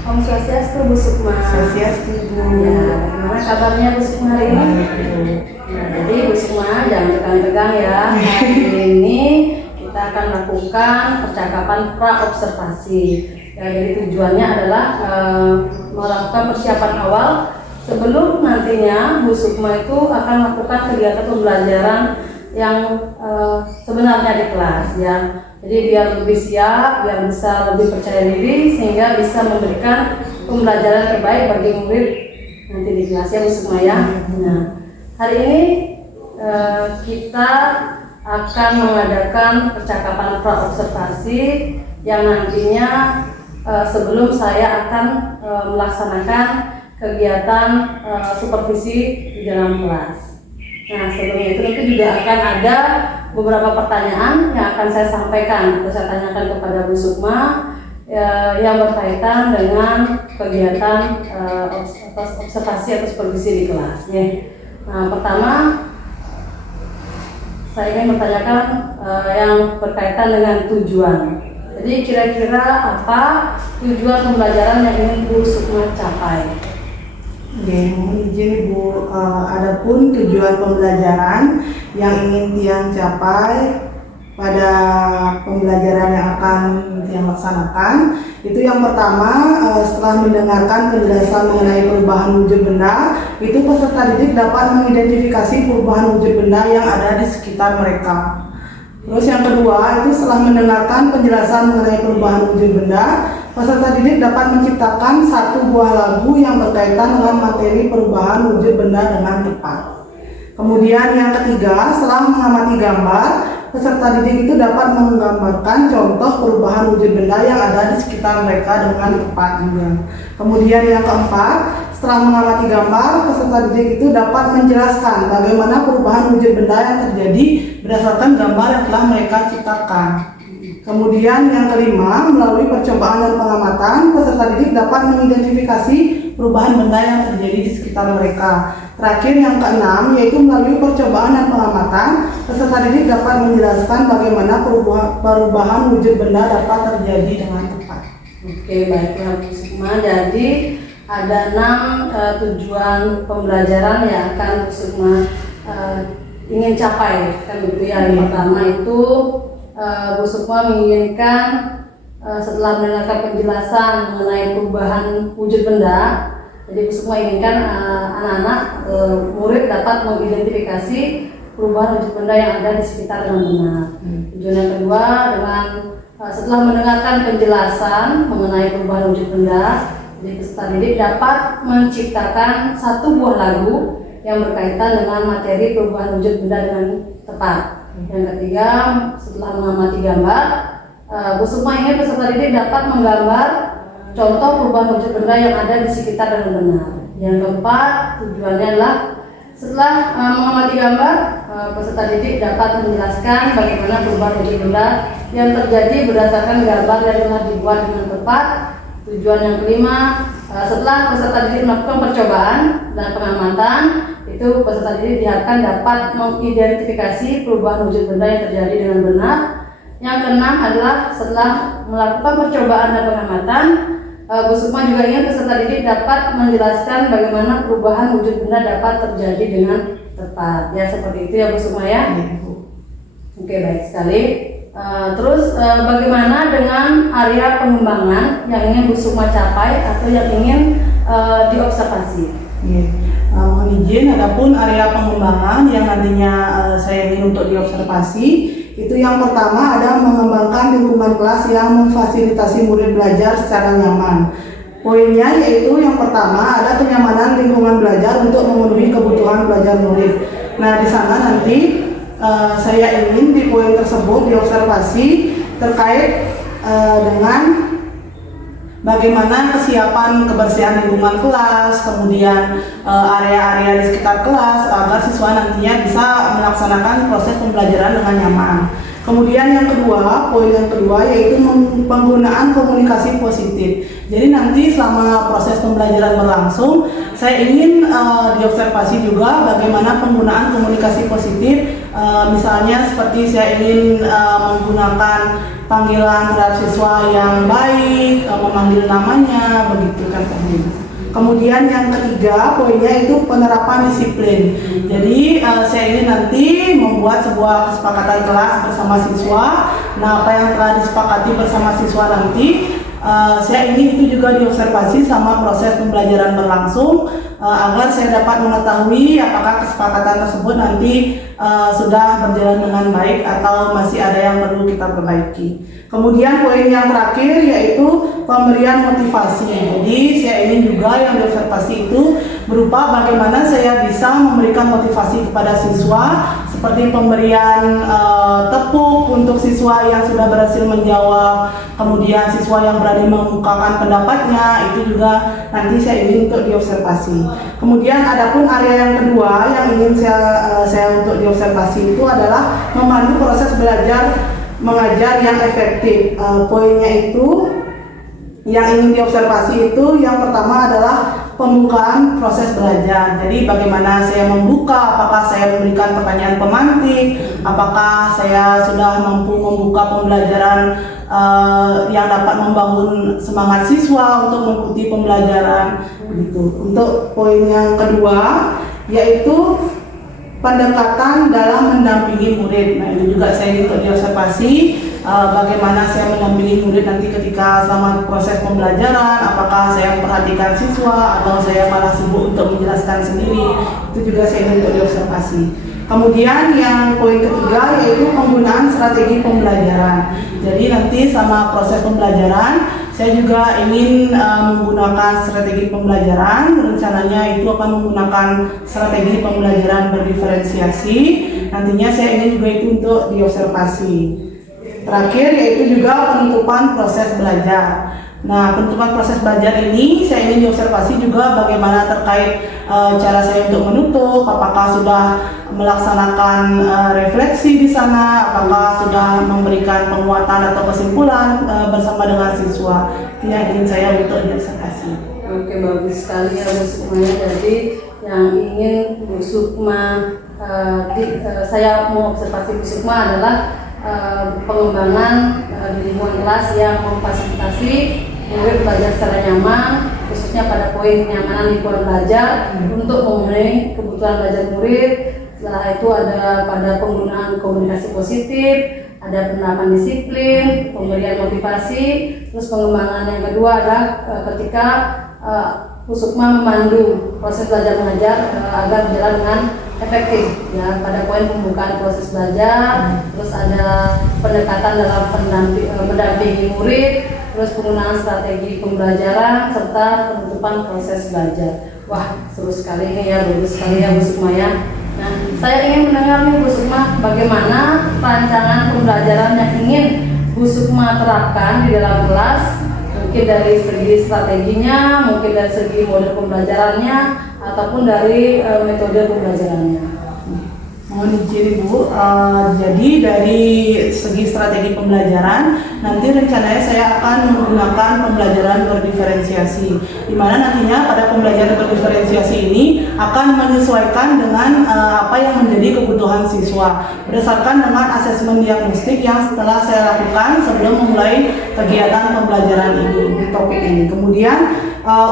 Om Swastiastu, Bu Sukma. Swastiastu, Bu. Ya, gimana kabarnya Bu Sukma hari ini? Nah, jadi Bu Sukma jangan tegang-tegang ya. Hari ini kita akan lakukan percakapan pra-observasi. Ya, jadi tujuannya adalah melakukan persiapan awal sebelum nantinya Bu Sukma itu akan melakukan kegiatan pembelajaran yang sebenarnya di kelas ya. Jadi biar lebih siap, biar bisa lebih percaya diri sehingga bisa memberikan pembelajaran terbaik bagi murid nanti di kelas ya Bu Sukma ya. Nah, hari ini kita akan mengadakan percakapan pra-observasi yang nantinya sebelum saya akan melaksanakan kegiatan supervisi di dalam kelas. Nah, sebelum itu nanti juga akan ada beberapa pertanyaan yang akan saya sampaikan atau saya tanyakan kepada Bu Sukma yang berkaitan dengan kegiatan observasi atau supervisi di kelas. Nah, pertama saya ingin bertanyakan yang berkaitan dengan tujuan. Jadi kira-kira apa tujuan pembelajaran yang ingin Bu Sukma capai? Oke, mohon izin Bu, adapun tujuan pembelajaran yang ingin Tiang capai pada pembelajaran yang akan Tiang laksanakan, itu yang pertama, setelah mendengarkan penjelasan mengenai perubahan wujud benda, itu peserta didik dapat mengidentifikasi perubahan wujud benda yang ada di sekitar mereka. Terus yang kedua, itu setelah mendengarkan penjelasan mengenai perubahan wujud benda, peserta didik dapat menciptakan satu buah lagu yang berkaitan dengan materi perubahan wujud benda dengan tepat. Kemudian yang ketiga, setelah mengamati gambar, peserta didik itu dapat menggambarkan contoh perubahan wujud benda yang ada di sekitar mereka dengan tepat juga. Kemudian yang keempat, setelah mengamati gambar, peserta didik itu dapat menjelaskan bagaimana perubahan wujud benda yang terjadi berdasarkan gambar yang telah mereka ciptakan. Kemudian yang kelima, melalui percobaan dan pengamatan, peserta didik dapat mengidentifikasi perubahan benda yang terjadi di sekitar mereka. Terakhir yang keenam, yaitu melalui percobaan dan pengamatan, peserta didik dapat menjelaskan bagaimana perubahan wujud benda dapat terjadi dengan tepat. Oke, baiklah Bu Sukma. Jadi ada 6 tujuan pembelajaran yang akan Bu Sukma ingin capai, kan begitu ya. Yang pertama itu Bu Sukma menginginkan setelah mendengarkan penjelasan mengenai perubahan wujud benda, jadi Bu Sukma inginkan anak-anak murid dapat mengidentifikasi perubahan wujud benda yang ada di sekitar dengan benar. Tujuan yang kedua, dengan setelah mendengarkan penjelasan mengenai perubahan wujud benda, jadi peserta didik dapat menciptakan satu buah lagu yang berkaitan dengan materi perubahan wujud benda dengan tepat. Yang ketiga, setelah mengamati gambar, Bu Sukma ingin peserta didik dapat menggambar contoh perubahan wujud benda yang ada di sekitar dengan benar. Yang keempat, tujuannya adalah setelah mengamati gambar, peserta didik dapat menjelaskan bagaimana perubahan wujud benda yang terjadi berdasarkan gambar yang telah dibuat dengan tepat. Tujuan yang kelima, setelah peserta didik melakukan percobaan dan pengamatan, itu peserta didik diharapkan dapat mengidentifikasi perubahan wujud benda yang terjadi dengan benar. Yang keenam adalah setelah melakukan percobaan dan pengamatan, Bu Sukma juga ingin peserta didik dapat menjelaskan bagaimana perubahan wujud benda dapat terjadi dengan tepat. Ya, seperti itu ya Bu Sukma ya. Oke, baik sekali. Terus bagaimana dengan area pengembangan yang ingin Bu Sukma capai atau yang ingin diobservasi? Mohon izin, adapun area pengembangan yang nantinya saya ingin untuk diobservasi, itu yang pertama ada mengembangkan lingkungan kelas yang memfasilitasi murid belajar secara nyaman. Poinnya yaitu yang pertama ada kenyamanan lingkungan belajar untuk memenuhi kebutuhan belajar murid. Nah, di sana nanti saya ingin di poin tersebut diobservasi terkait dengan bagaimana kesiapan kebersihan lingkungan kelas, kemudian area-area di sekitar kelas agar siswa nantinya bisa melaksanakan proses pembelajaran dengan nyaman. Kemudian yang kedua, poin yang kedua yaitu penggunaan komunikasi positif. Jadi nanti selama proses pembelajaran berlangsung, saya ingin diobservasi juga bagaimana penggunaan komunikasi positif Misalnya seperti saya ingin menggunakan panggilan terhadap siswa yang baik, memanggil namanya, begitu contohnya. Kemudian yang ketiga poinnya itu penerapan disiplin. Jadi saya ingin nanti membuat sebuah kesepakatan kelas bersama siswa. Nah, apa yang telah disepakati bersama siswa nanti saya ingin itu juga diobservasi sama proses pembelajaran berlangsung agar saya dapat mengetahui apakah kesepakatan tersebut nanti sudah berjalan dengan baik atau masih ada yang perlu kita perbaiki. Kemudian poin yang terakhir yaitu pemberian motivasi. Jadi saya ingin juga yang diobservasi itu berupa bagaimana saya bisa memberikan motivasi kepada siswa seperti pemberian tepuk untuk siswa yang sudah berhasil menjawab, kemudian siswa yang berani mengemukakan pendapatnya, itu juga nanti saya ingin untuk diobservasi. Kemudian adapun area yang kedua yang ingin saya untuk diobservasi itu adalah memandu proses belajar mengajar yang efektif. Poinnya itu yang ingin diobservasi itu yang pertama adalah pembukaan proses belajar. Jadi bagaimana saya membuka, apakah saya memberikan pertanyaan pemantik, apakah saya sudah mampu membuka pembelajaran yang dapat membangun semangat siswa untuk mengikuti pembelajaran begitu. Untuk poin yang kedua yaitu pendekatan dalam mendampingi murid. Nah, ini juga saya ingin diobservasi bagaimana saya mendampingi murid nanti ketika selama proses pembelajaran, apakah saya memperhatikan siswa atau saya malah sibuk untuk menjelaskan sendiri. Itu juga saya ingin diobservasi. Kemudian yang poin ketiga yaitu penggunaan strategi pembelajaran. Jadi nanti sama proses pembelajaran saya juga ingin menggunakan strategi pembelajaran. Rencananya itu akan menggunakan strategi pembelajaran berdiferensiasi. Nantinya saya ingin juga itu untuk diobservasi. Terakhir yaitu juga penutupan proses belajar. Nah, penutupan proses belajar ini saya ingin diobservasi juga bagaimana terkait cara saya untuk menutup, apakah sudah melaksanakan refleksi di sana, apakah sudah memberikan penguatan atau kesimpulan bersama dengan siswa. Ini yang ingin saya untuk diobservasi. Oke, bagus sekali ya Bu Sukma. Jadi yang ingin Bu Sukma saya mau observasi Bu Sukma adalah pengembangan di lingkungan kelas yang memfasilitasi murid belajar secara nyaman, khususnya pada poin kenyamanan lingkungan belajar untuk memenuhi kebutuhan belajar murid. Setelah itu ada pada penggunaan komunikasi positif, ada penerapan disiplin, pemberian motivasi, terus pengembangan yang kedua adalah ketika Bu Sukma memandu proses belajar mengajar agar berjalan dengan efektif ya, pada poin pembukaan proses belajar, terus ada pendekatan dalam mendampingi murid, terus penggunaan strategi pembelajaran serta penutupan proses belajar. Wah, seru sekali ini ya, bagus sekali ya Bu Sukma ya. Nah, saya ingin mendengar nih Bu Sukma, bagaimana rancangan pembelajaran yang ingin Bu Sukma terapkan di dalam kelas, mungkin dari segi strateginya, mungkin dari segi model pembelajarannya, ataupun dari metode pembelajarannya. Mohon izin Ibu, jadi dari segi strategi pembelajaran nanti rencananya saya akan menggunakan pembelajaran berdiferensiasi, di mana nantinya pada pembelajaran berdiferensiasi ini akan menyesuaikan dengan apa yang menjadi kebutuhan siswa berdasarkan dengan asesmen diagnostik yang setelah saya lakukan sebelum memulai kegiatan pembelajaran ini, topik ini. Kemudian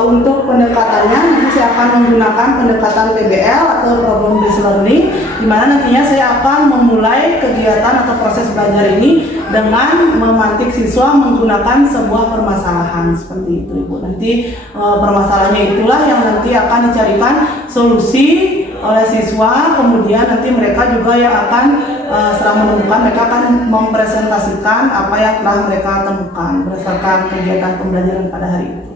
untuk pendekatannya nanti saya akan menggunakan pendekatan PBL atau Problem Based Learning, di mana nantinya saya akan memulai kegiatan atau proses belajar ini dengan memantik siswa menggunakan sebuah permasalahan seperti itu Ibu. Nanti permasalahannya itulah yang nanti akan dicarikan solusi oleh siswa, kemudian nanti mereka juga yang akan setelah menemukan, mereka akan mempresentasikan apa yang telah mereka temukan berdasarkan kegiatan pembelajaran pada hari itu.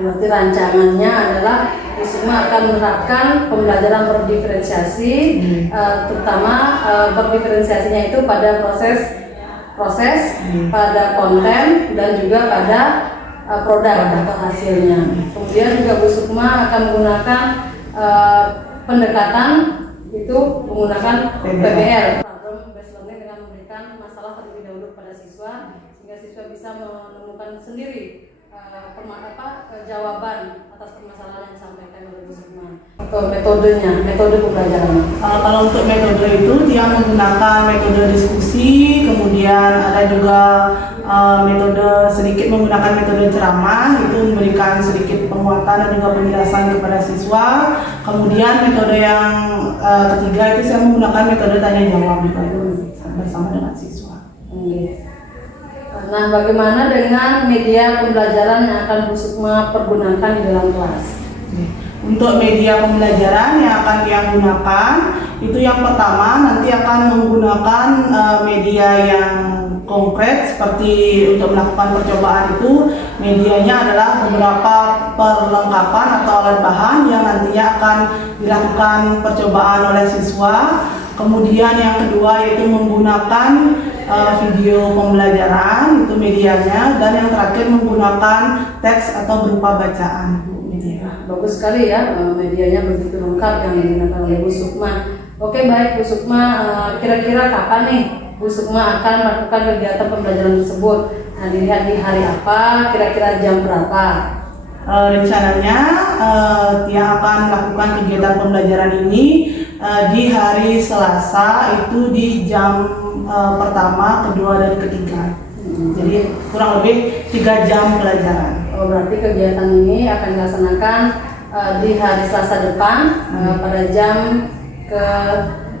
Berarti rancangannya adalah Bu Sukma akan menerapkan pembelajaran berdiferensiasi, terutama berdiferensiasinya itu pada proses, pada konten dan juga pada produk atau hasilnya. Kemudian juga Bu Sukma akan menggunakan pendekatan itu menggunakan PBL, Problem Based Learning, dengan memberikan masalah terlebih dahulu pada siswa sehingga siswa bisa menemukan sendiri jawaban atas permasalahan yang disampaikan oleh Bu Sukma. Atau metode pembelajaran. Kalau untuk metode itu dia menggunakan metode diskusi, kemudian ada juga metode sedikit menggunakan metode ceramah, itu memberikan sedikit penguatan dan juga penjelasan kepada siswa. Kemudian metode yang ketiga itu saya menggunakan metode tanya jawab juga bersama dengan siswa. Nah, bagaimana dengan media pembelajaran yang akan Bu Sukma pergunakan di dalam kelas? Untuk media pembelajaran yang akan dia gunakan, itu yang pertama nanti akan menggunakan media yang konkret, seperti untuk melakukan percobaan itu medianya adalah beberapa perlengkapan atau alat bahan yang nantinya akan dilakukan percobaan oleh siswa. Kemudian yang kedua yaitu menggunakan video pembelajaran, itu medianya, dan yang terakhir menggunakan teks atau berupa bacaan. Bagus sekali ya, medianya begitu lengkap yang digunakan oleh Bu Sukma. Oke, baik Bu Sukma, kira-kira kapan nih Bu Sukma akan melakukan kegiatan pembelajaran tersebut? Nah, dilihat di hari apa, kira-kira jam berapa? Rencananya yang akan melakukan kegiatan pembelajaran ini di hari Selasa, itu di jam pertama, kedua, dan ketiga. Jadi kurang lebih 3 jam pelajaran. Oh, berarti kegiatan ini akan dilaksanakan di hari Selasa depan pada jam ke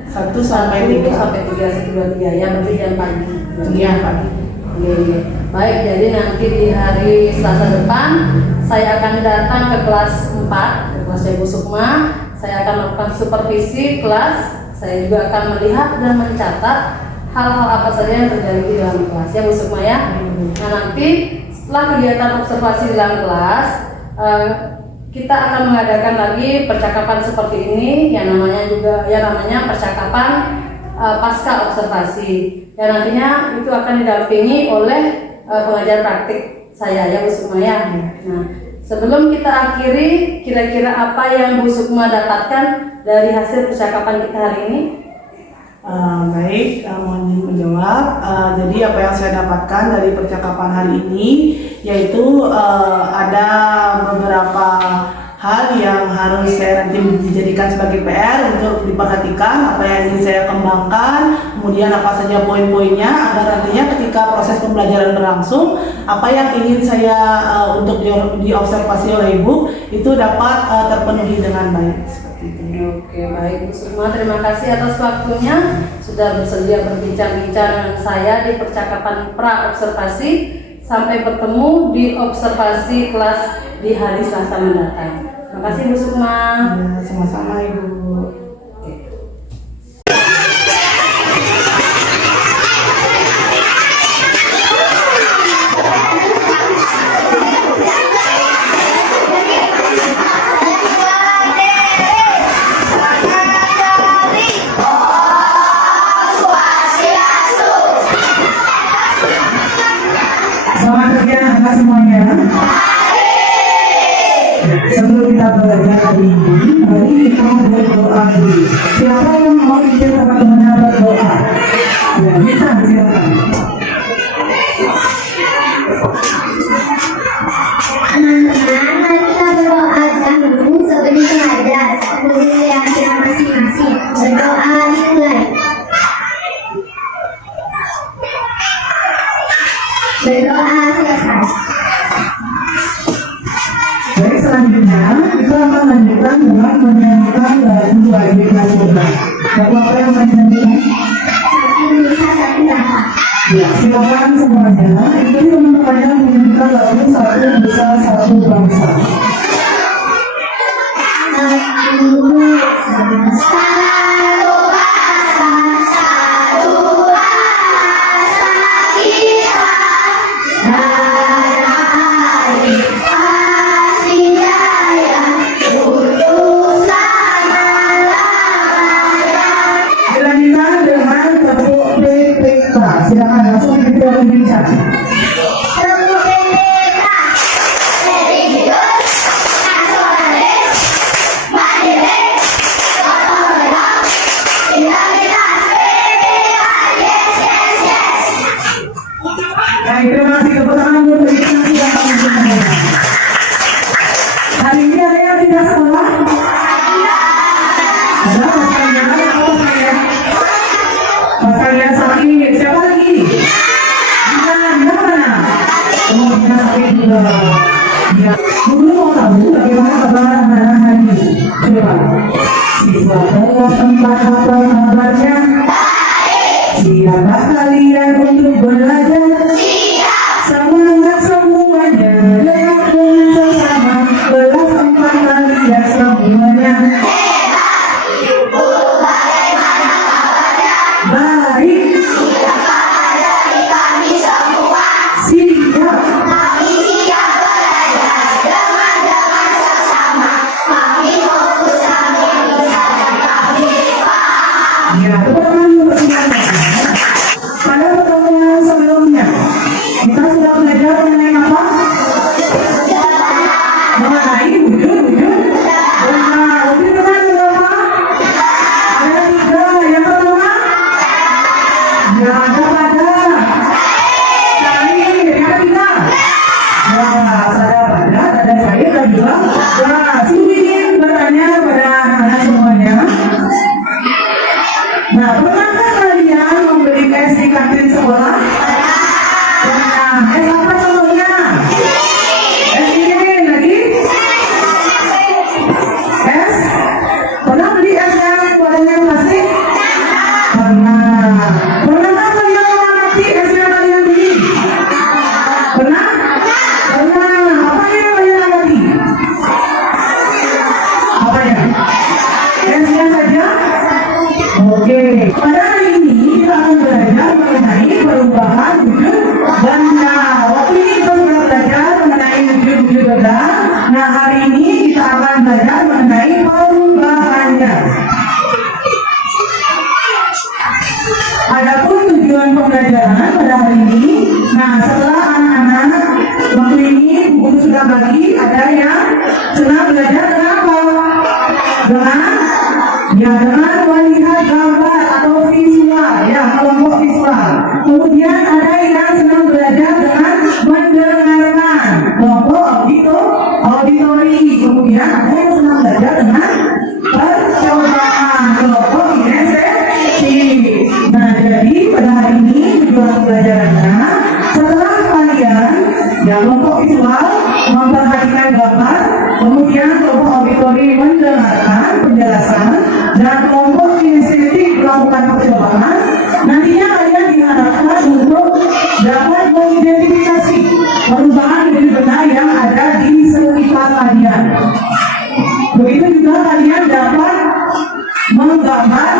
1 sampai 3 ya, berarti jam pagi. Iya, pagi. Oke. Baik, jadi nanti di hari Selasa depan saya akan datang ke kelas 4, ke kelas Bu Sukma. Saya akan melakukan supervisi kelas. Saya juga akan melihat dan mencatat hal-hal apa saja yang terjadi di dalam kelas ya Bu Sukma ya. Nah, nanti setelah kegiatan observasi di dalam kelas, kita akan mengadakan lagi percakapan seperti ini yang namanya percakapan pasca observasi. Dan nantinya itu akan didampingi oleh pengajar praktik saya ya Bu Sukma ya. Nah, sebelum kita akhiri, kira-kira apa yang Bu Sukma dapatkan dari hasil percakapan kita hari ini? Baik, mohon menjawab. Jadi apa yang saya dapatkan dari percakapan hari ini yaitu ada beberapa hal yang harus saya nanti dijadikan sebagai PR untuk diperhatikan, apa yang ingin saya kembangkan, kemudian apa saja poin-poinnya agar nantinya ketika proses pembelajaran berlangsung, apa yang ingin saya untuk diobservasi oleh Ibu itu dapat terpenuhi dengan baik. Oke, baik Bu Sukma, terima kasih atas waktunya sudah bersedia berbincang-bincang dengan saya di percakapan pra-observasi. Sampai bertemu di observasi kelas di hari Selasa mendatang. Terima kasih Bu Sukma. Ya, sama-sama Ibu. Semuanya. Sebelum kita belajar hari ini, mari kita berdoa dulu. Siapa yang mau izin teman-temannya berdoa? Ya, kita silakan. Teman-teman, mari kita berdoa dahulu sebelum belajar. Kemudian kita masing-masing berdoa dimulai. Berdoa selesai. Baik, selanjutnya kita akan lanjutkan dengan menyanyikan lagu wajib nasional. Siapa yang menyanyikan? Satu Indonesia, satu rasa. Ya, silakan semuanya. Ikuti teman-temannya menyanyikan lagu Satu Indonesia, Satu Bangsa. Dilanjutkan dengan tepuk PPK. Silakan langsung kita berbincang. Nasionalis, mandiri, otonom, Hari ini ada yang tidak sekolah? Ada Mas Kalian, apa Mas Kalian? Mas Kalian sakit, siapa lagi? Gina mana? Oh, Gina sakit juga. Ya, guru mau tahu bagaimana kabar anak-anak hari ini? Coba. Siswa kelas 4 apa kabarnya? Siapkah kalian untuk belajar? Semangat semuanya, dengan sesama kelas 4 kalian semuanya. Baik. Siap. Ya, teman-teman persilakan. Pada pertemuan sebelumnya, kita sudah belajar mengenai apa? Mengenai wujud. Benar, wujud benar berapa? Ada 3. Yang pertama, ya ada pada. Cair. Yang ketiga, ya ada pada, ada cair dan juga. Nah, ingin bertanya kepada anak semuanya. Nah, pernahkah kalian membeli es di kantin sekolah? Pernah. Es apa contohnya? Es ini lagi? Es? Pernah beli es yang warnanya plastik? Pernah. Pernahkah kalian mengamati es yang kalian beli? Pernah? Pernah. Apa yang kalian amati? Apanya? Esnya saja? Oke, pada hari ini kita akan belajar mengenai perubahan wujud benda. Waktu ini kita sudah belajar mengenai wujud benda. Nah, hari ini kita akan belajar mengenai perubahannya. Adapun tujuan pembelajaran pada hari ini, nah setelah anak-anak waktu ini guru sudah bagi, ada yang senang belajar dengan apa? Dengan melihat gambar atau visual, ya kelompok visual. Kemudian ada yang senang belajar dengan mendengarkan, kelompok auditori. Kemudian ada yang senang belajar dengan percobaan, kelompok kinestetik. Nah, jadi pada hari ini tujuan pembelajarannya, setelah kalian yang kelompok visual memperhatikan gambar, kemudian kelompok auditori mendengarkan penjelasan, dan kelompok kinestetik melakukan percobaan, nantinya kalian diharapkan untuk dapat mengidentifikasi perubahan wujud benda yang ada di sekitar kalian. Begitu juga kalian dapat menggambar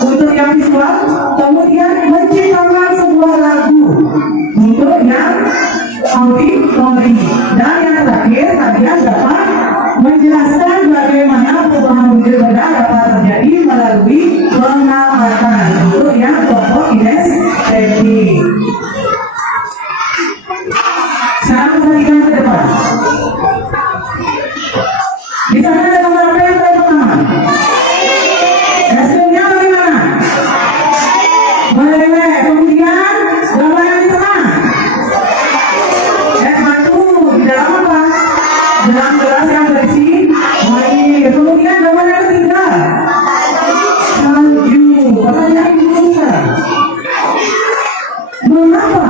untuk yang visual, kemudian menciptakan sebuah lagu untuk yang auditori, dan yang terakhir kalian dapat menjelaskan bagaimana perubahan wujud benda dapat terjadi melalui pengamatan untuk yang kelompok kinestetik. Sekarang perhatikan ke depan. Di sana ada gambar apa yang pertama? Hasilnya bagaimana? Meleleh. Kemudian gambar yang di tengah. Es batu di dalam apa? Dalam gelas yang berisi air. Kemudian gambar yang ketiga, salju. Pertanyaan besar, mengapa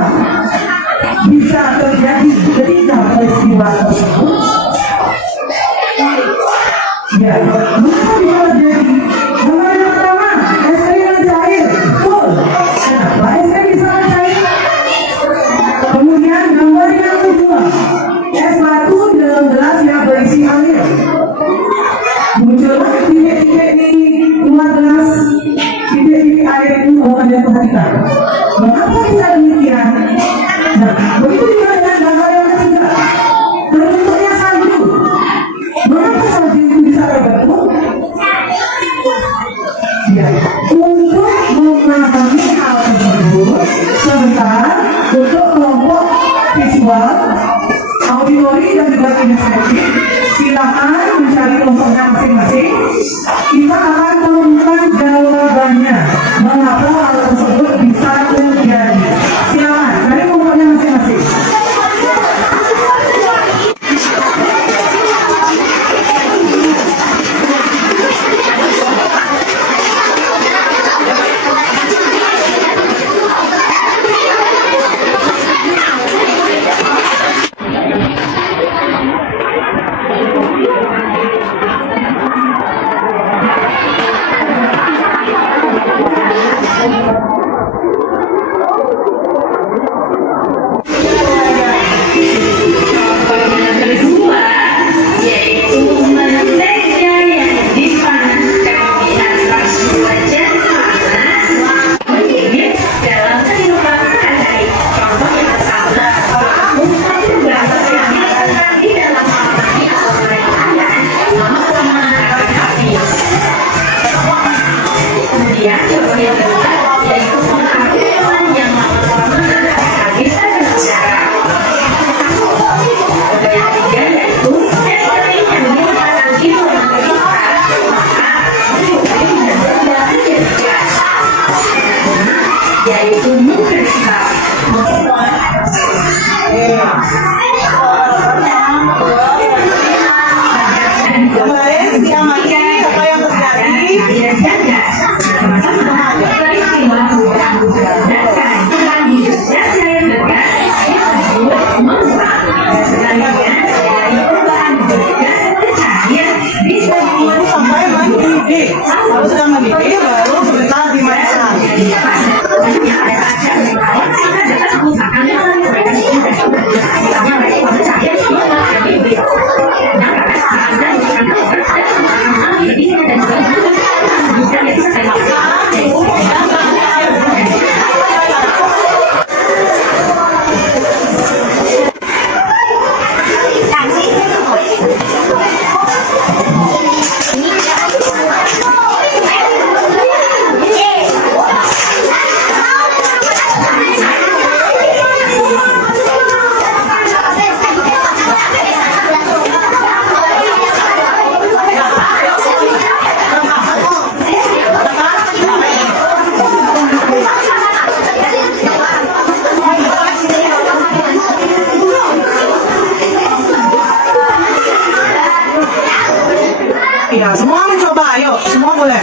bisa terjadi ketika peristiwa tersebut? Ya, mengapa bisa terjadi? Gambar yang pertama, es krim mencair. Betul. Kenapa es krim bisa mencair? Kemudian gambar yang kedua, es batu dalam gelas yang berisi air. Muncullah titik-titik di luar gelas. Titik-titik air itu kalau kalian perhatikan. Mengapa bisa demikian? Nah, begitu juga dengan gambar yang ketiga, terbentuknya salju. Mengapa salju itu bisa terbentuk? Ya, untuk memahami hal tersebut, sebentar untuk kelompok visual, auditori dan juga kinestetik, silakan mencari kelompoknya masing-masing. Kita akan menemukan jawabannya mengapa hal tersebut bisa terjadi. Silakan cari kelompoknya masing-masing. Kemarin diamati apa yang terjadi? Sampai mendidih, kalau sudah mendidih baru sebentar dimainkan. Ya, semua mencoba, ayo, semua boleh.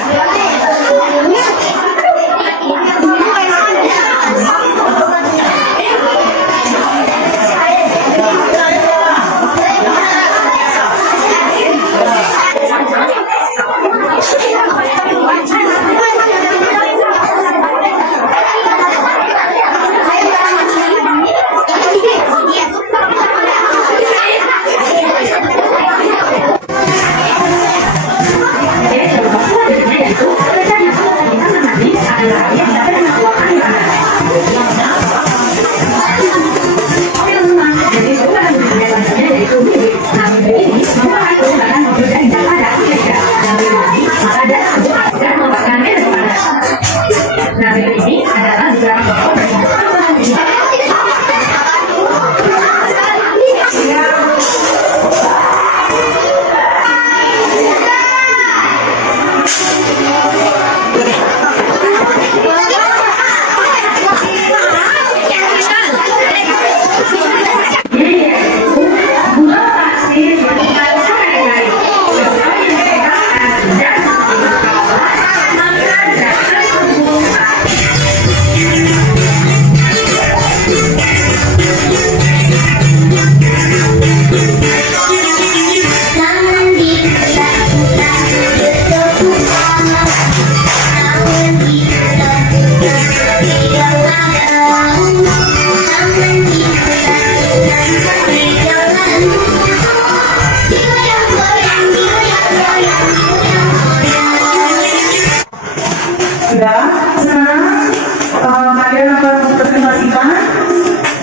Sudah, sekarang kalian akan presentasikan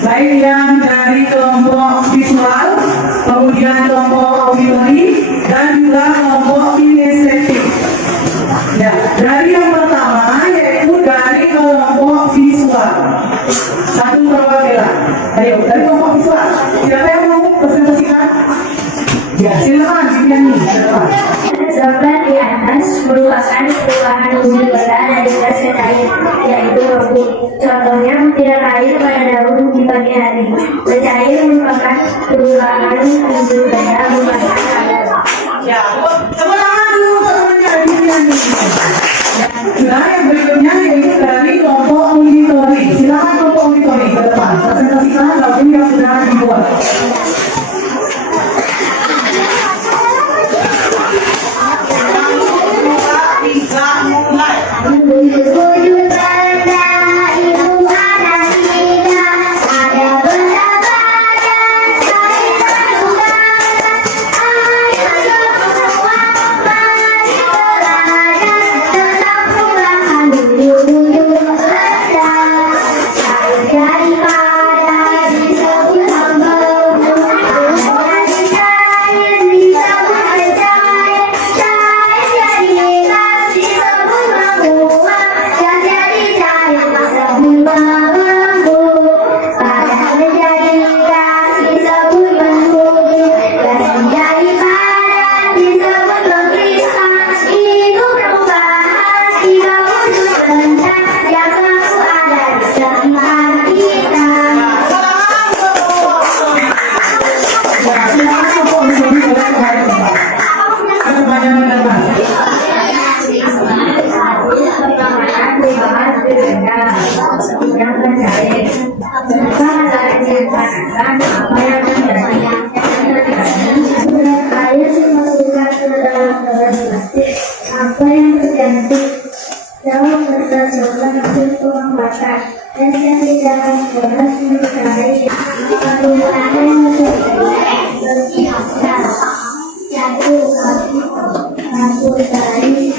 baik yang dari kelompok visual, kemudian kelompok auditori, dan juga kelompok kinestetik. Ya, dari yang pertama yaitu dari kelompok visual. Satu perwakilan. Ayo, dari kelompok visual. Siapa yang mau presentasikan? Ya, silakan, Viviani, silakan. Gambar di atas merupakan perubahan bumi benda dari gas ke cair, yaitu rambut. Contohnya butiran air pada daun di pagi hari. Mencair merupakan perubahan bumi benda merupakan air. Ya, tepuk tangan dulu untuk temannya Viviani. Nah, yang berikutnya yaitu dari kelompok auditori. Silakan kelompok auditori ke depan. Presentasikan lagu yang sudah dibuat. dan yang tidak keras mencari perubahan berbiasa jatuh masuk dari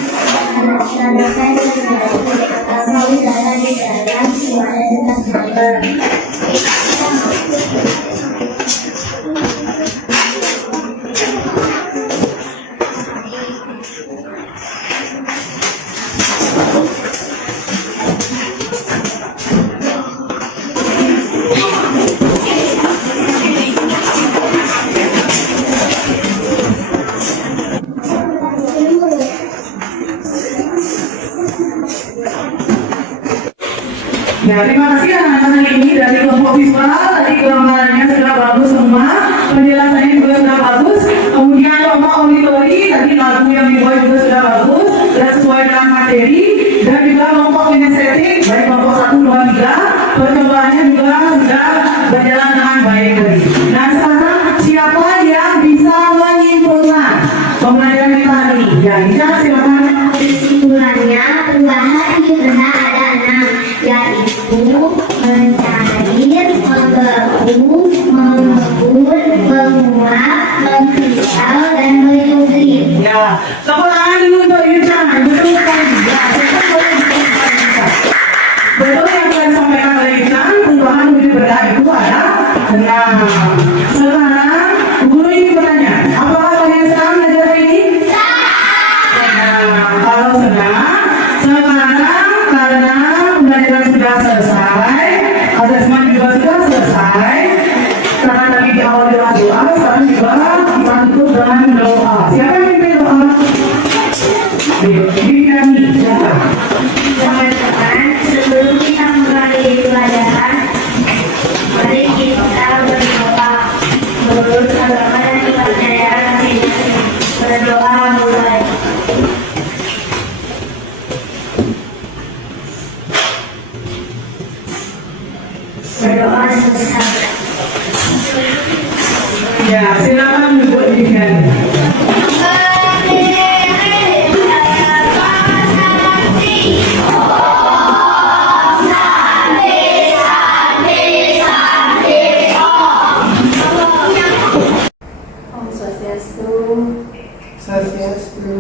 melaksanakan atau udara di dalam suara dengan Ya, terima kasih anak-anak ini dari kelompok siswa. Tadi gambarnya sudah bagus semua, penjelasannya juga sudah bagus. Kemudian kelompok auditori, tadi lagu yang dibuat juga sudah bagus dan sesuai dengan materi. Dan juga kelompok kinestetik, baik kelompok 1, 2, 3, percobaannya juga sudah berjalan dengan baik. Nah, sekarang siapa yang bisa menyimpulkan pembelajaran kita hari ini? Ya, Ica, silakan. kesimpulannya perubahan di benak ada 6, yaitu mencair, membeku, mengembun, menguap, mengkristal, dan menuding. Ya, tepuk tangan dulu untuk Yuchan. Betul sekali. Ya, kita boleh diperhatikan. Betul yang telah disampaikan oleh Yuchan, perubahan wujud berat itu ada 6. Sekarang guru ini bertanya, apakah kalian senang belajar hari ini? Senang. Kalau senang, sekarang karena pembelajaran sudah selesai, asesmen juga sudah selesai. Karena tadi di awal dengan doa, sekarang juga kita tutup dengan doa. Siapa yang mimpin doa? Dikami, siapa? Teman-teman, sebelum kita mulai pelajaran, mari kita berdoa. Menurut agama dan kepercayaan masing-masing, berdoa mulai. Berdoa selesai. Ya, silakan duduk di sini. Om Swastiastu. Swastiastu.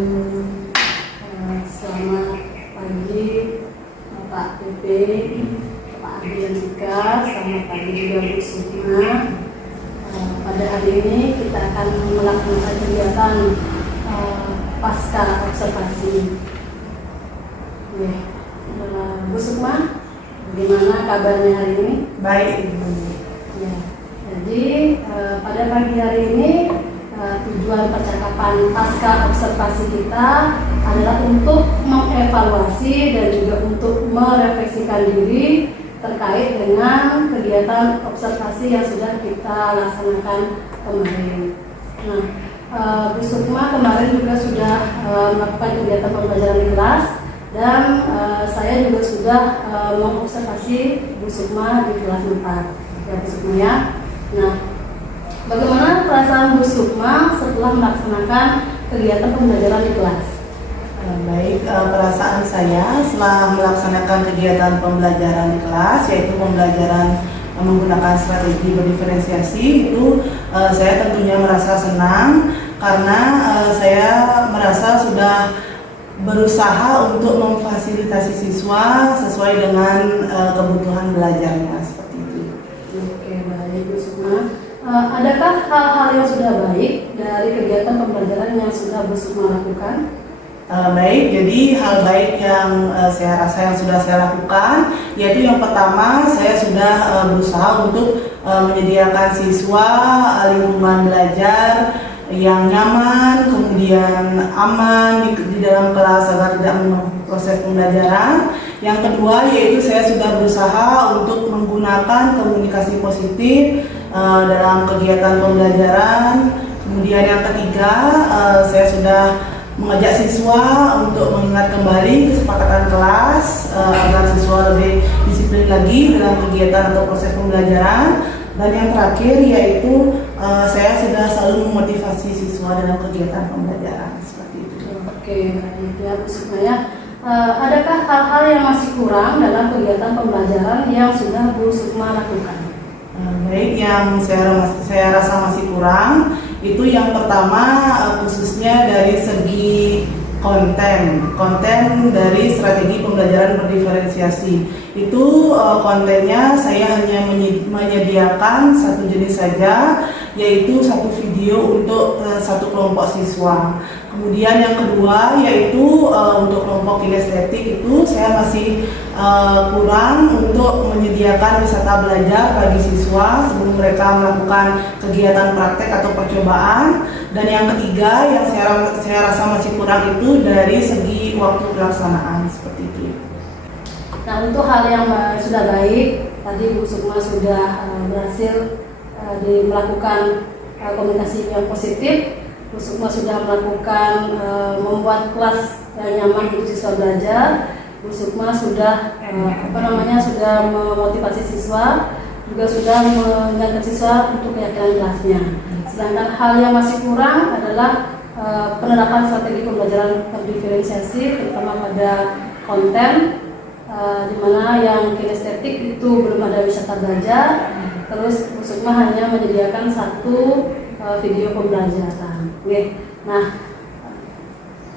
Selamat pagi Bapak PP, Pak Adrianika, selamat pagi juga Bu Sukma. Pada hari ini kita akan melakukan kegiatan pasca observasi. Bu Sukma, bagaimana kabarnya hari ini? Baik, Ibu. Ya, jadi pada pagi hari ini tujuan percakapan pasca observasi kita adalah untuk mengevaluasi dan juga untuk merefleksikan diri terkait dengan kegiatan observasi yang sudah kita laksanakan kemarin. Nah, Bu Sukma kemarin juga sudah melakukan kegiatan pembelajaran di kelas dan saya juga sudah mengobservasi Bu Sukma di kelas 4. Ya, Bu Sukma ya. Nah, bagaimana perasaan Bu Sukma setelah melaksanakan kegiatan pembelajaran di kelas? Baik, perasaan saya setelah melaksanakan kegiatan pembelajaran di kelas, yaitu pembelajaran menggunakan strategi berdiferensiasi, itu saya tentunya merasa senang karena saya merasa sudah berusaha untuk memfasilitasi siswa sesuai dengan kebutuhan belajarnya, seperti itu. Oke, baik Bu Sukma. Adakah hal-hal yang sudah baik dari kegiatan pembelajaran yang sudah Bu Sukma lakukan? Baik, jadi hal baik yang saya rasa yang sudah saya lakukan, yaitu yang pertama saya sudah berusaha untuk menyediakan siswa lingkungan belajar yang nyaman, kemudian aman di dalam kelas agar tidak mengganggu proses pembelajaran. Yang kedua yaitu saya sudah berusaha untuk menggunakan komunikasi positif dalam kegiatan pembelajaran. Kemudian yang ketiga saya sudah mengajak siswa untuk mengingat kembali kesepakatan kelas agar siswa lebih disiplin lagi dalam kegiatan atau proses pembelajaran. Dan yang terakhir yaitu saya sudah selalu memotivasi siswa dalam kegiatan pembelajaran, seperti itu. Oke, baik ya Bu Sukma ya. adakah hal-hal yang masih kurang dalam kegiatan pembelajaran yang sudah Bu Sukma lakukan? Baik, yang saya rasa masih kurang itu yang pertama khususnya dari segi konten dari strategi pembelajaran berdiferensiasi. Itu kontennya saya hanya menyediakan satu jenis saja, yaitu satu video untuk satu kelompok siswa. Kemudian yang kedua yaitu untuk kelompok kinestetik itu saya masih kurang untuk menyediakan wisata belajar bagi siswa sebelum mereka melakukan kegiatan praktek atau percobaan. Dan yang ketiga yang saya rasa masih kurang itu dari segi waktu pelaksanaan seperti itu. Nah, untuk hal yang sudah baik, tadi Bu Sukma sudah berhasil melakukan komunikasi yang positif. Bu Sukma sudah melakukan membuat kelas yang nyaman untuk siswa belajar. Bu Sukma sudah sudah memotivasi siswa, juga sudah mengingatkan siswa untuk keyakinan kelasnya. Sedangkan hal yang masih kurang adalah penerapan strategi pembelajaran terdiferensiasi, terutama pada konten, di mana yang kinestetik itu belum ada wisata belajar. Terus Bu Sukma hanya menyediakan satu video pembelajaran. Nah,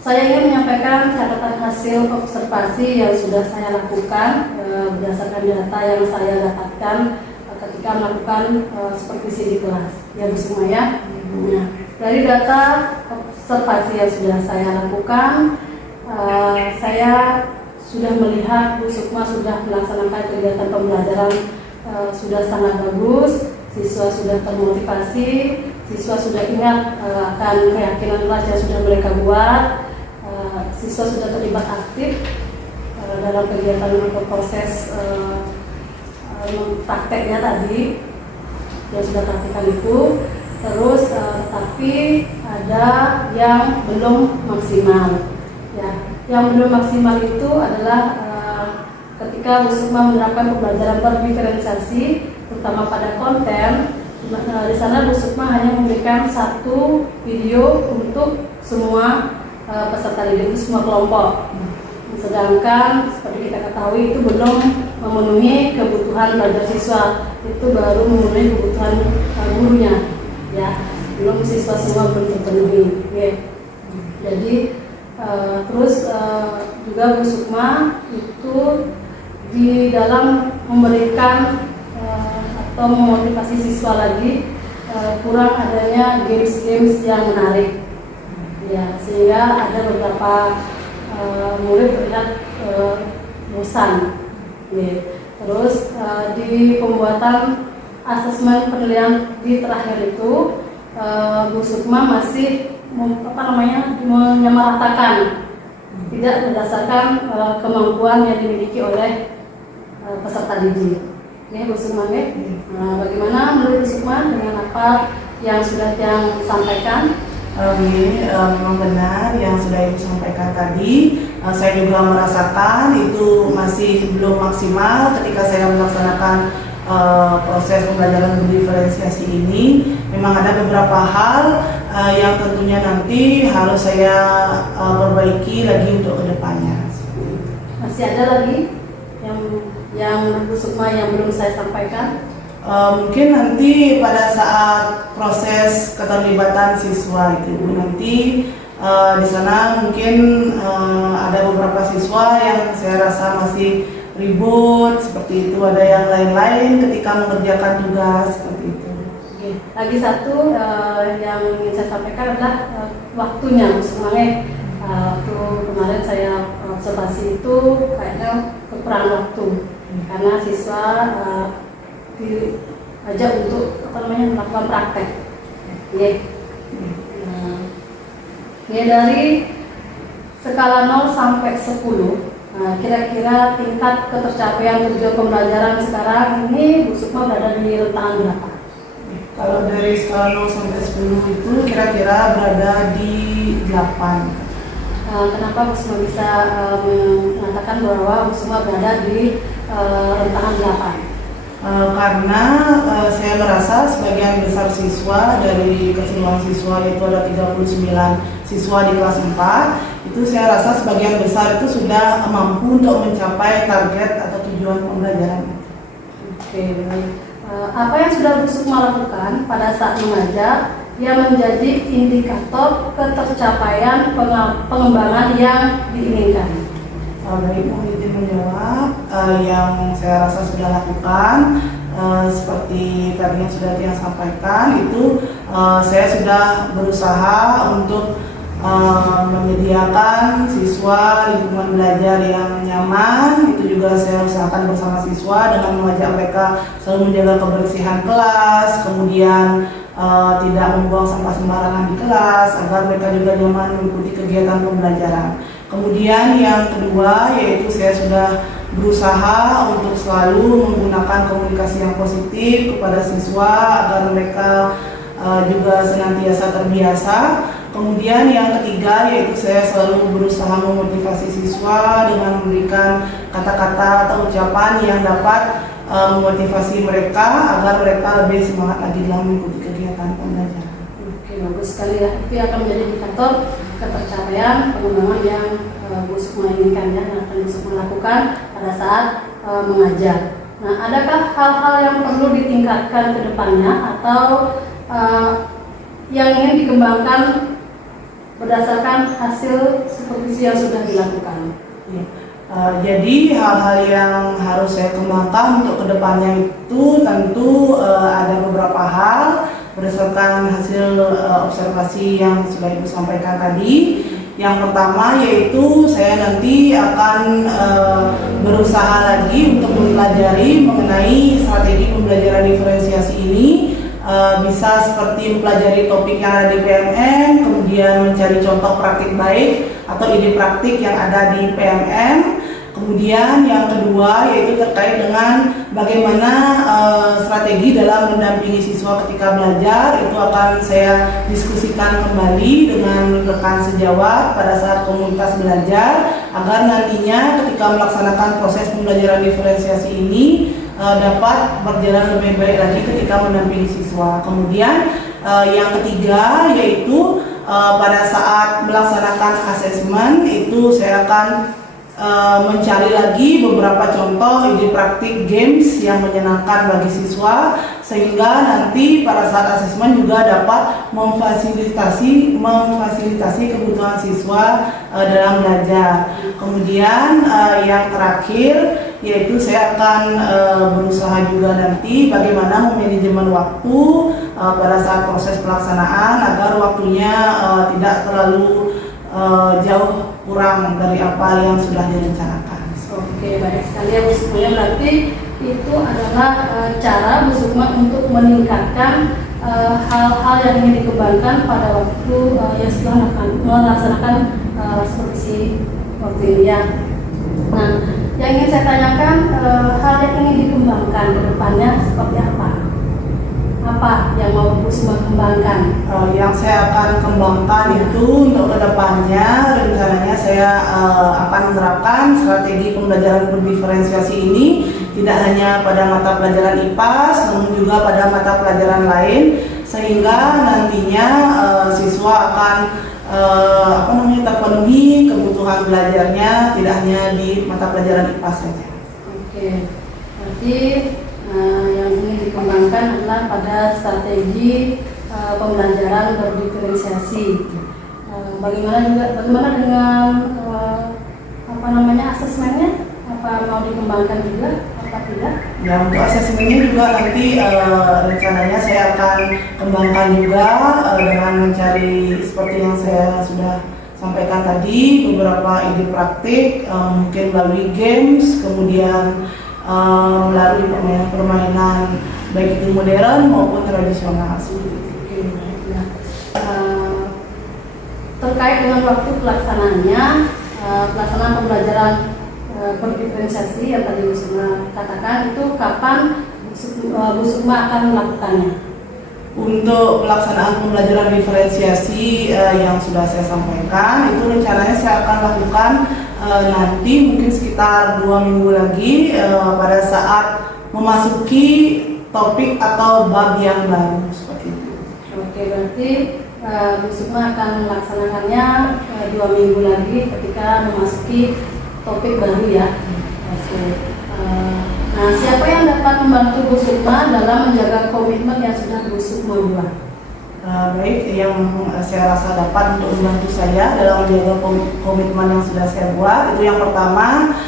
saya ingin menyampaikan catatan hasil observasi yang sudah saya lakukan berdasarkan data yang saya dapatkan ketika melakukan supervisi di kelas. Ya Bu Sukma ya. Nah, dari data observasi yang sudah saya lakukan, saya sudah melihat Bu Sukma sudah melaksanakan kegiatan pembelajaran sudah sangat bagus, siswa sudah termotivasi, siswa sudah ingat akan keyakinan kelas yang sudah mereka buat, siswa sudah terlibat aktif dalam kegiatan atau proses prakteknya tadi yang sudah praktikan itu. Terus tapi ada yang belum maksimal. Ya, yang belum maksimal itu adalah ketika Bu Sukma menerapkan pembelajaran berdiferensiasi, terutama pada konten. Di sana Bu Sukma hanya memberikan satu video untuk semua peserta didik, semua kelompok. Sedangkan seperti kita ketahui itu belum memenuhi kebutuhan belajar siswa, itu baru memenuhi kebutuhan gurunya, ya. Belum siswa semua belum terpenuhi. Ya. Jadi terus juga Bu Sukma itu di dalam memberikan atau memotivasi siswa lagi, kurang adanya games-games yang menarik, ya, sehingga ada beberapa murid terlihat bosan. Ya. Terus di pembuatan asesmen penilaian di terakhir itu, Bu Sukma masih menyamaratakan, tidak berdasarkan kemampuan yang dimiliki oleh peserta didik. Ini Bu Sukma, ya. Bagaimana menurut Bu Sukma dengan apa yang sudah yang sampaikan? Memang benar yang sudah Ibu sampaikan tadi. Saya juga merasakan itu masih belum maksimal ketika saya melaksanakan proses pembelajaran berdiferensiasi ini. Memang ada beberapa hal yang tentunya nanti harus saya perbaiki lagi untuk kedepannya. Masih ada lagi yang Bu Sukma yang belum saya sampaikan? Mungkin nanti pada saat proses keterlibatan siswa itu nanti di sana mungkin ada beberapa siswa yang saya rasa masih ribut seperti itu, ada yang lain-lain ketika mengerjakan tugas seperti itu. Oke. Lagi satu yang ingin saya sampaikan adalah waktunya, Bu Sukma. Waktu kemarin saya observasi itu kayaknya kurang waktu karena siswa diajak untuk melakukan praktek. Dari skala 0 sampai 10, kira-kira tingkat ketercapaian tujuan pembelajaran sekarang ini Bu Sukma berada di rentang berapa? Kalau dari skala 0 sampai 10 itu kira-kira berada di 8. Kenapa Bu Sukma bisa mengatakan bahwa Bu Sukma berada di rentangan 8? Karena saya merasa sebagian besar siswa dari keseluruhan siswa, yaitu ada 39 siswa di kelas 4, itu saya rasa sebagian besar itu sudah mampu untuk mencapai target atau tujuan pembelajaran. Oke, baik. Apa yang sudah Bu Sukma lakukan pada saat mengajar yang menjadi indikator ketercapaian pengembangan yang diinginkan? Baik, mohon izin menjawab. Yang saya rasa sudah lakukan, seperti tadi yang sudah Tiang sampaikan, itu saya sudah berusaha untuk menyediakan siswa lingkungan belajar yang nyaman. Itu juga saya usahakan bersama siswa dengan mengajak mereka selalu menjaga kebersihan kelas, kemudian tidak membuang sampah sembarangan di kelas agar mereka juga nyaman mengikuti kegiatan pembelajaran. Kemudian yang kedua yaitu saya sudah berusaha untuk selalu menggunakan komunikasi yang positif kepada siswa agar mereka juga senantiasa terbiasa. Kemudian yang ketiga yaitu saya selalu berusaha memotivasi siswa dengan memberikan kata-kata atau ucapan yang dapat memotivasi mereka agar mereka lebih semangat lagi dalam mengikuti kegiatan pembelajaran. Oke, bagus sekali ya. Itu akan menjadi indikator ketercapaian pengembangan yang Bu Sukma inginkan ya, yang akan Bu Sukma lakukan pada saat mengajar. Nah, adakah hal-hal yang perlu ditingkatkan ke depannya atau yang ingin dikembangkan berdasarkan hasil supervisi yang sudah dilakukan? Ya. Jadi hal-hal yang harus saya kembangkan untuk kedepannya itu tentu ada beberapa hal berdasarkan hasil observasi yang sudah Ibu sampaikan tadi. Yang pertama yaitu saya nanti akan berusaha lagi untuk mempelajari mengenai strategi pembelajaran diferensiasi ini. Bisa seperti mempelajari topik yang ada di PMM, kemudian mencari contoh praktik baik atau ide praktik yang ada di PMM. Kemudian yang kedua yaitu terkait dengan bagaimana strategi dalam mendampingi siswa ketika belajar. Itu akan saya diskusikan kembali dengan rekan sejawat pada saat komunitas belajar agar nantinya ketika melaksanakan proses pembelajaran diferensiasi ini dapat berjalan lebih baik lagi ketika mendampingi siswa. Kemudian yang ketiga yaitu pada saat melaksanakan asesmen itu saya akan mencari lagi beberapa contoh ide praktik games yang menyenangkan bagi siswa sehingga nanti pada saat asesmen juga dapat memfasilitasi kebutuhan siswa dalam belajar. Kemudian yang terakhir yaitu saya akan berusaha juga nanti bagaimana memanajemen waktu pada saat proses pelaksanaan agar waktunya tidak terlalu jauh kurang dari apa yang sudah direncanakan. Oke, baik sekali ya Bu Sukma. Berarti itu adalah cara Bu Sukma untuk meningkatkan hal-hal yang ingin dikembangkan pada waktu yang setelah melaksanakan supervisi waktu ini ya. Nah, yang ingin saya tanyakan, hal yang ingin dikembangkan ke depannya seperti apa? Apa yang mau Bu Sukma kembangkan? Yang saya akan kembangkan itu untuk kedepannya rencananya saya akan menerapkan strategi pembelajaran berdiferensiasi ini tidak hanya pada mata pelajaran IPAS namun juga pada mata pelajaran lain sehingga nantinya siswa akan terpenuhi kebutuhan belajarnya tidak hanya di mata pelajaran IPAS saja. Oke, berarti yang ingin dikembangkan adalah pada strategi pembelajaran berdiferensiasi. Bagaimana dengan asesmennya? Apa mau dikembangkan juga? Apa tidak? Ya, untuk asesmennya juga nanti rencananya saya akan kembangkan juga dengan mencari seperti yang saya sudah sampaikan tadi beberapa ide praktik mungkin melalui games, kemudian melalui permainan baik itu modern maupun tradisional. Terkait dengan waktu pelaksanaannya, pelaksanaan pembelajaran berdiferensiasi yang tadi Bu Sukma katakan itu kapan Bu Sukma akan melakukannya? Untuk pelaksanaan pembelajaran diferensiasi yang sudah saya sampaikan itu rencananya saya akan lakukan nanti mungkin sekitar 2 minggu lagi pada saat memasuki topik atau bab yang baru seperti itu. Oke, berarti Bu Sukma akan melaksanakannya 2 minggu lagi ketika memasuki topik baru ya. Oke. Nah, siapa yang dapat membantu Bu Sukma dalam menjaga komitmen yang sudah Bu Sukma buat? Baik, yang saya rasa dapat untuk membantu saya dalam menjaga komitmen yang sudah saya buat itu yang pertama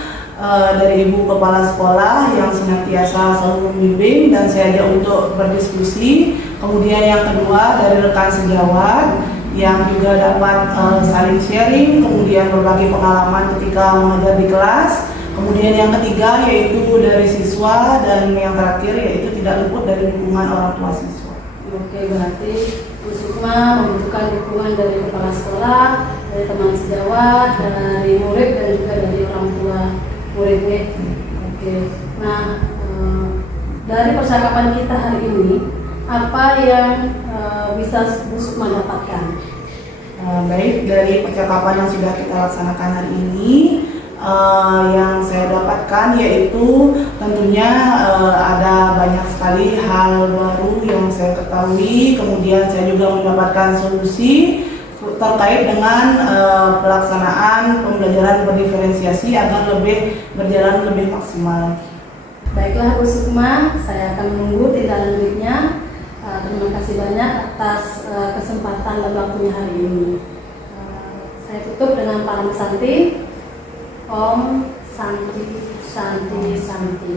dari Ibu Kepala Sekolah yang senantiasa selalu membimbing dan saya ajak untuk berdiskusi. Kemudian yang kedua dari rekan sejawat yang juga dapat saling sharing, kemudian berbagi pengalaman ketika mengajar di kelas. Kemudian yang ketiga yaitu dari siswa dan yang terakhir yaitu tidak luput dari dukungan orang tua siswa. Oke, berarti Bu Sukma membutuhkan dukungan dari kepala sekolah, dari teman sejawat, dari murid dan juga dari orang tua muridnya. Oke. Nah, dari percakapan kita hari ini, apa yang bisa Bu Sukma dapatkan? Baik, dari percakapan yang sudah kita laksanakan hari ini, yang saya dapatkan yaitu tentunya ada banyak sekali hal baru yang saya ketahui, kemudian saya juga mendapatkan solusi terkait dengan pelaksanaan pembelajaran berdiferensiasi agar berjalan lebih maksimal. Baiklah Bu Sukma, saya akan menunggu tindak lanjutnya. Terima kasih banyak atas kesempatan dan waktunya hari ini. Saya tutup dengan Param Santi. Om Santi Santi Santi.